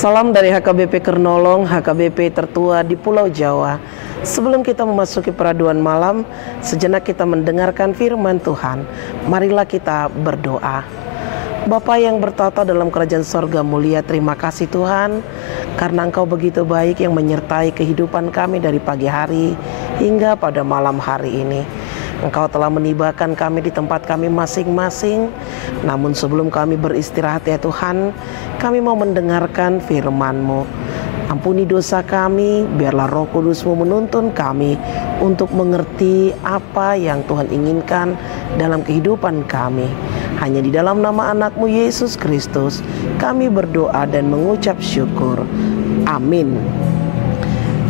Salam dari HKBP Kernolong, HKBP tertua di Pulau Jawa. Sebelum kita memasuki peraduan malam, sejenak kita mendengarkan firman Tuhan. Marilah kita berdoa. Bapa yang bertata dalam kerajaan sorga mulia, terima kasih Tuhan, karena Engkau begitu baik yang menyertai kehidupan kami dari pagi hari hingga pada malam hari ini. Engkau telah menibakan kami di tempat kami masing-masing. Namun sebelum kami beristirahat ya Tuhan, kami mau mendengarkan firman-Mu. Ampuni dosa kami, biarlah Roh Kudus-Mu menuntun kami untuk mengerti apa yang Tuhan inginkan dalam kehidupan kami. Hanya di dalam nama anak-Mu Yesus Kristus kami berdoa dan mengucap syukur. Amin.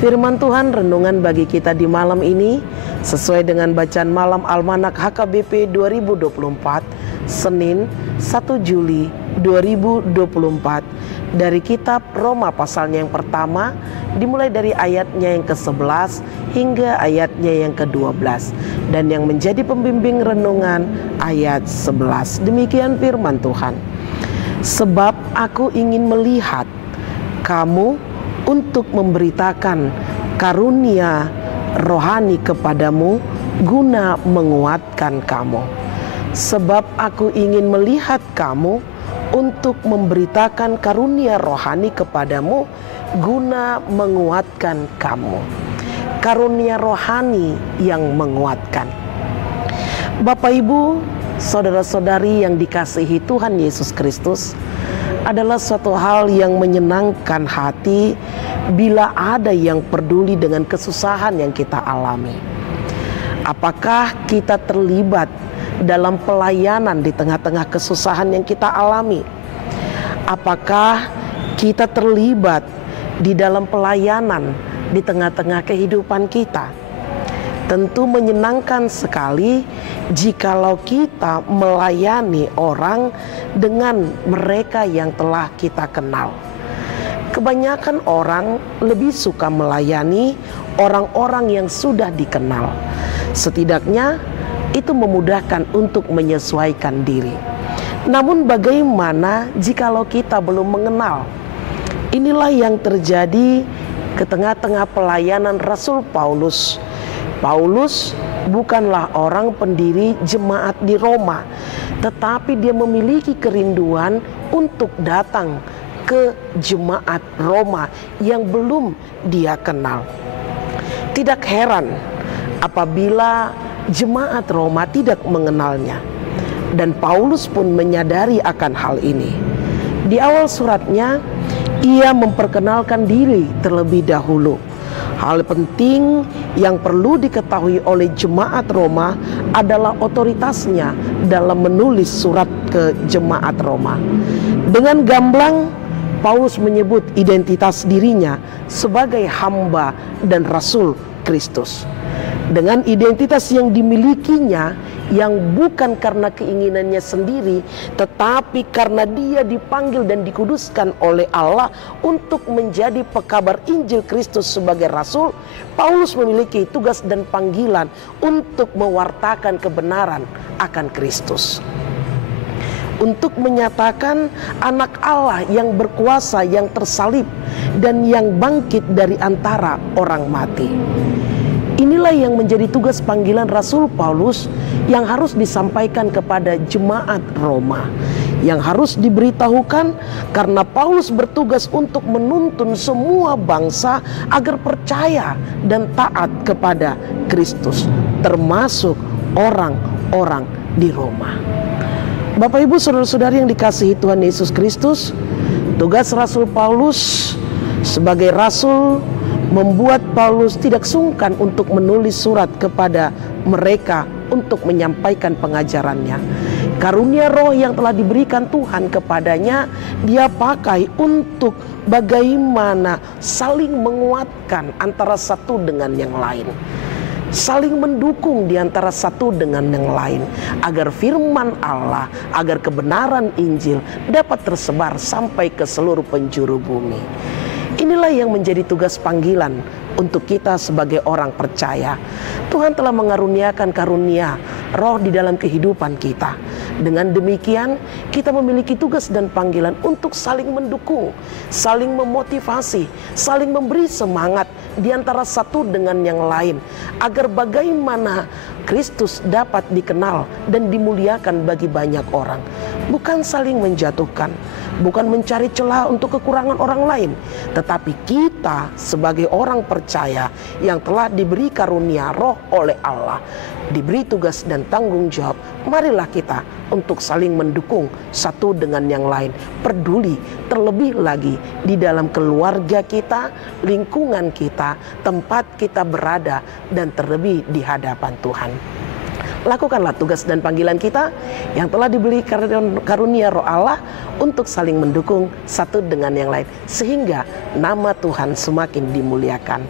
Firman Tuhan renungan bagi kita di malam ini sesuai dengan bacaan malam Almanak HKBP 2024 Senin 1 Juli 2024 dari kitab Roma pasalnya yang pertama dimulai dari ayatnya yang ke-11 hingga ayatnya yang ke-12 dan yang menjadi pembimbing renungan ayat 11. Demikian firman Tuhan. Sebab aku ingin melihat kamu untuk memberitakan karunia rohani kepadamu guna menguatkan kamu. Sebab aku ingin melihat kamu untuk memberitakan karunia rohani kepadamu guna menguatkan kamu. Karunia rohani yang menguatkan. Bapak Ibu, saudara-saudari yang dikasihi Tuhan Yesus Kristus, adalah suatu hal yang menyenangkan hati bila ada yang peduli dengan kesusahan yang kita alami. Apakah kita terlibat dalam pelayanan di tengah-tengah kesusahan yang kita alami? Apakah kita terlibat di dalam pelayanan di tengah-tengah kehidupan kita? Tentu menyenangkan sekali jikalau kita melayani orang dengan mereka yang telah kita kenal. Kebanyakan orang lebih suka melayani orang-orang yang sudah dikenal. Setidaknya itu memudahkan untuk menyesuaikan diri. Namun bagaimana jikalau kita belum mengenal? Inilah yang terjadi ke tengah-tengah pelayanan Rasul Paulus. Paulus bukanlah orang pendiri jemaat di Roma, tetapi dia memiliki kerinduan untuk datang ke jemaat Roma yang belum dia kenal. Tidak heran apabila jemaat Roma tidak mengenalnya, dan Paulus pun menyadari akan hal ini. Di awal suratnya, ia memperkenalkan diri terlebih dahulu. Hal penting yang perlu diketahui oleh jemaat Roma adalah otoritasnya dalam menulis surat ke jemaat Roma. Dengan gamblang, Paulus menyebut identitas dirinya sebagai hamba dan rasul Kristus. Dengan identitas yang dimilikinya, yang bukan karena keinginannya sendiri, tetapi karena dia dipanggil dan dikuduskan oleh Allah untuk menjadi pekabar Injil Kristus sebagai rasul, Paulus memiliki tugas dan panggilan untuk mewartakan kebenaran akan Kristus. Untuk menyatakan anak Allah yang berkuasa, yang tersalib, dan yang bangkit dari antara orang mati. Inilah yang menjadi tugas panggilan Rasul Paulus yang harus disampaikan kepada jemaat Roma, yang harus diberitahukan karena Paulus bertugas untuk menuntun semua bangsa agar percaya dan taat kepada Kristus, termasuk orang-orang di Roma. Bapak Ibu saudara-saudari yang dikasihi Tuhan Yesus Kristus, tugas Rasul Paulus sebagai rasul membuat Paulus tidak sungkan untuk menulis surat kepada mereka untuk menyampaikan pengajarannya. Karunia roh yang telah diberikan Tuhan kepadanya, dia pakai untuk bagaimana saling menguatkan antara satu dengan yang lain. Saling mendukung di antara satu dengan yang lain, agar firman Allah, agar kebenaran Injil dapat tersebar sampai ke seluruh penjuru bumi. Inilah yang menjadi tugas panggilan untuk kita sebagai orang percaya. Tuhan telah mengaruniakan karunia roh di dalam kehidupan kita. Dengan demikian, kita memiliki tugas dan panggilan untuk saling mendukung, saling memotivasi, saling memberi semangat di antara satu dengan yang lain, agar bagaimana Kristus dapat dikenal dan dimuliakan bagi banyak orang. Bukan saling menjatuhkan, bukan mencari celah untuk kekurangan orang lain, tetapi kita sebagai orang percaya yang telah diberi karunia Roh oleh Allah, diberi tugas dan tanggung jawab, marilah kita untuk saling mendukung satu dengan yang lain, peduli terlebih lagi di dalam keluarga kita, lingkungan kita, tempat kita berada, dan terlebih di hadapan Tuhan. Lakukanlah tugas dan panggilan kita yang telah diberi karunia Roh Allah untuk saling mendukung satu dengan yang lain, sehingga nama Tuhan semakin dimuliakan.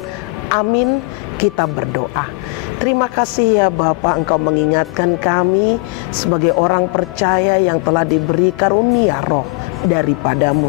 Amin. Kita berdoa. Terima kasih ya Bapa, Engkau mengingatkan kami sebagai orang percaya yang telah diberi karunia Roh daripadamu,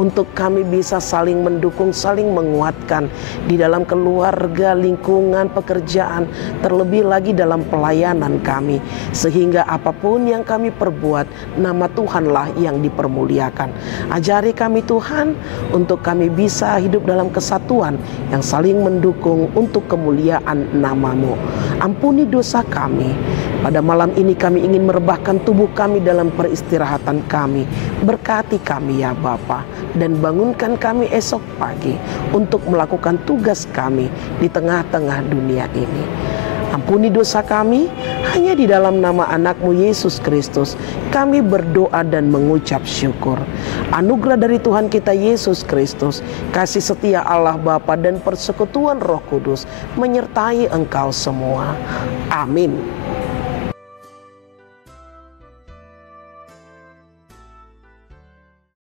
untuk kami bisa saling mendukung, saling menguatkan di dalam keluarga, lingkungan, pekerjaan, terlebih lagi dalam pelayanan kami, sehingga apapun yang kami perbuat, nama Tuhanlah yang dipermuliakan. Ajari kami Tuhan, untuk kami bisa hidup dalam kesatuan yang saling mendukung untuk kemuliaan nama-Mu. Ampuni dosa kami. Pada malam ini kami ingin merebahkan tubuh kami dalam peristirahatan kami. Berkati kami ya Bapa, dan bangunkan kami esok pagi untuk melakukan tugas kami di tengah-tengah dunia ini. Ampuni dosa kami, hanya di dalam nama anak-Mu Yesus Kristus kami berdoa dan mengucap syukur. Anugerah dari Tuhan kita Yesus Kristus, kasih setia Allah Bapa dan persekutuan Roh Kudus menyertai engkau semua. Amin.